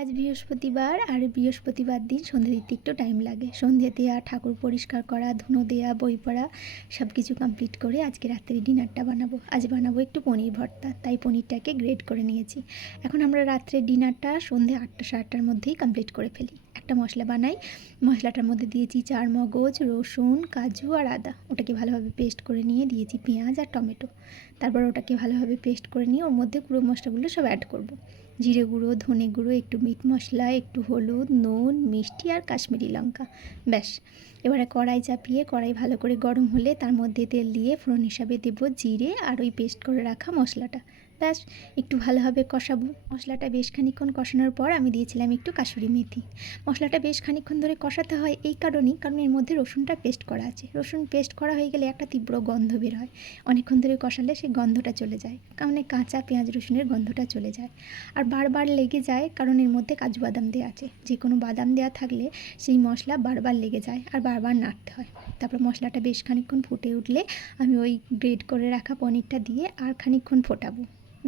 আজ বৃহস্পতিবার আর বৃহস্পতিবার দিন সন্ধে দিতে একটু টাইম লাগে। সন্ধে দেওয়া, ঠাকুর পরিষ্কার করা, ধুনো দেওয়া, বই পড়া সব কিছু কমপ্লিট করে আজকে রাত্রে ডিনারটা বানাবো। আজ বানাবো একটু পনির ভর্তা, তাই পনিরটাকে গ্রেট করে নিয়েছি। এখন আমরা রাত্রে ডিনারটা সন্ধে 8টা সাড়ে 8টার মধ্যেই কমপ্লিট করে ফেলি। একটা মশলা বানাই, মশলাটার মধ্যে দিয়েছি চারমগজ, রসুন, কাজু আর আদা। ওটাকে ভালোভাবে পেস্ট করে নিয়ে দিয়েছি পেঁয়াজ আর টমেটো। তারপর ওটাকে ভালোভাবে পেস্ট করে নিয়ে ওর মধ্যে গুঁড়ো মশলাগুলো সব অ্যাড করব। জিরে গুঁড়ো, ধনে গুঁড়ো, একটু মিট মশলা, একটু হলুদ, নুন, মিষ্টি আর কাশ্মীরি লঙ্কা। ব্যাস, এবারে কড়াই চাপিয়ে কড়াই ভালো করে গরম হলে তার মধ্যে তেল দিয়ে ফোড়ন হিসাবে দেবো জিরে আর ওই পেস্ট করে রাখা মশলাটা। ব্যাস, একটু ভালোভাবে কষাবো। মশলাটা বেশ খানিকক্ষণ কষানোর পর আমি দিয়েছিলাম একটু কাসুরি মেথি। মশলাটা বেশ খানিকক্ষণ ধরে কষাতে হয় এই কারণেই, কারণ এর মধ্যে রসুনটা পেস্ট করা আছে। রসুন পেস্ট করা হয়ে গেলে একটা তীব্র গন্ধ বের হয়। অনেকক্ষণ ধরে কষালে সেই গন্ধটা চলে যায়, কারণ কাঁচা পেঁয়াজ রসুনের গন্ধটা চলে যায়। আর বারবার লেগে যায় কারণ এর মধ্যে কাজু বাদাম দেওয়া আছে। যে কোনো বাদাম দেওয়া থাকলে সেই মশলা বারবার লেগে যায় আর বারবার নাড়তে হয়। তারপর মশলাটা বেশ খানিকক্ষণ ফুটে উঠলে আমি ওই গ্রেট করে রাখা পনিরটা দিয়ে আর খানিকক্ষণ ফোটাবো।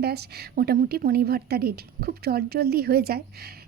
ব্যাস, মোটামুটি পনির ভর্তা রেডি। খুব চটজলদি হয়ে যায়।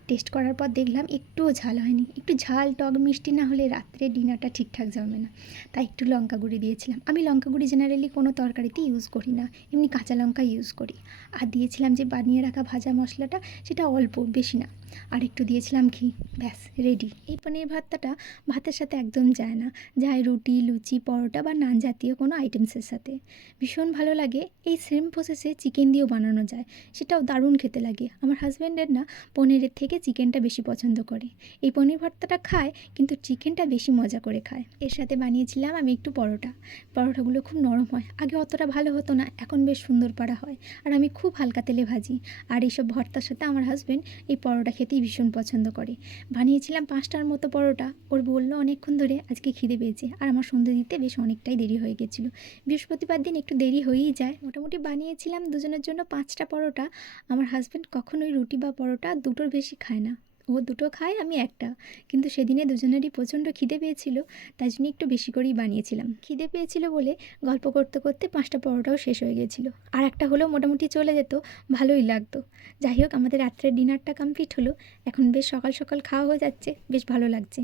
টেস্ট করার পর দেখলাম একটুও ঝাল হয়নি। একটু ঝাল টক মিষ্টি না হলে রাত্রে ডিনারটা ঠিকঠাক জমে না, তাই একটু লঙ্কা গুঁড়ি দিয়েছিলাম। আমি লঙ্কা গুঁড়ি জেনারেলি কোনো তরকারিতে ইউজ করি না, এমনি কাঁচা লঙ্কা ইউজ করি। আর দিয়েছিলাম যে বানিয়ে রাখা ভাজা মশলাটা, সেটা অল্প, বেশি না। আর একটু দিয়েছিলাম ঘি। ব্যাস, রেডি। এই পনির ভর্তাটা ভাতের সাথে একদম যায় না, যায় রুটি, লুচি, পরোটা বা নান জাতীয় কোনো আইটেমসের সাথে। ভীষণ ভালো লাগে। এই সেম প্রসেসে চিকেন দিয়েও বানানো যায়, সেটাও দারুণ খেতে লাগে। আমার হাজব্যান্ডের না পনিরের থেকে চিকেনটা বেশি পছন্দ করে। এই পনির ভর্তাটা খায় কিন্তু চিকেনটা বেশি মজা করে খায়। এর সাথে বানিয়েছিলাম আমি একটু পরোটা। পরোটাগুলো খুব নরম হয়, আগে অতটা ভালো হতো না, এখন বেশ সুন্দর পাড়া হয়। আর আমি খুব হালকা তেলে ভাজি। আর এইসব ভর্তার সাথে আমার হাজব্যান্ড এই পরোটা খেতেই ভীষণ পছন্দ করে। বানিয়েছিলাম 5টার মতো পরোটা। ওর বললো অনেকক্ষণ ধরে আজকে খিদে পেয়েছে, আর আমার সন্ধে দিতে বেশ অনেকটাই দেরি হয়ে গেছিলো। বৃহস্পতিবার দিন একটু দেরি হয়েই যায়। মোটামুটি বানিয়েছিলাম দুজনের জন্য 5টা পরোটা। আমার হাজব্যান্ড কখনোই রুটি বা পরোটা দুটোর বেশি খায় না, ও দুটো খায়, আমি একটা। কিন্তু সেদিনে দুজনেরই প্রচণ্ড খিদে পেয়েছিল, তাই জন্য একটু বেশি করেই বানিয়েছিলাম। খিদে পেয়েছিল বলে গল্প করতে করতে 5টা পরোটাও শেষ হয়ে গেছিল। আর একটা হলেও মোটামুটি চলে যেত, ভালোই লাগতো। যাই হোক, আমাদের রাত্রের ডিনারটা কমপ্লিট হলো। এখন বেশ সকাল সকাল খাওয়া হয়ে যাচ্ছে, বেশ ভালো লাগছে।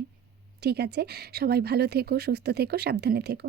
ঠিক আছে, সবাই ভালো থেকো, সুস্থ থেকো, সাবধানে থেকো।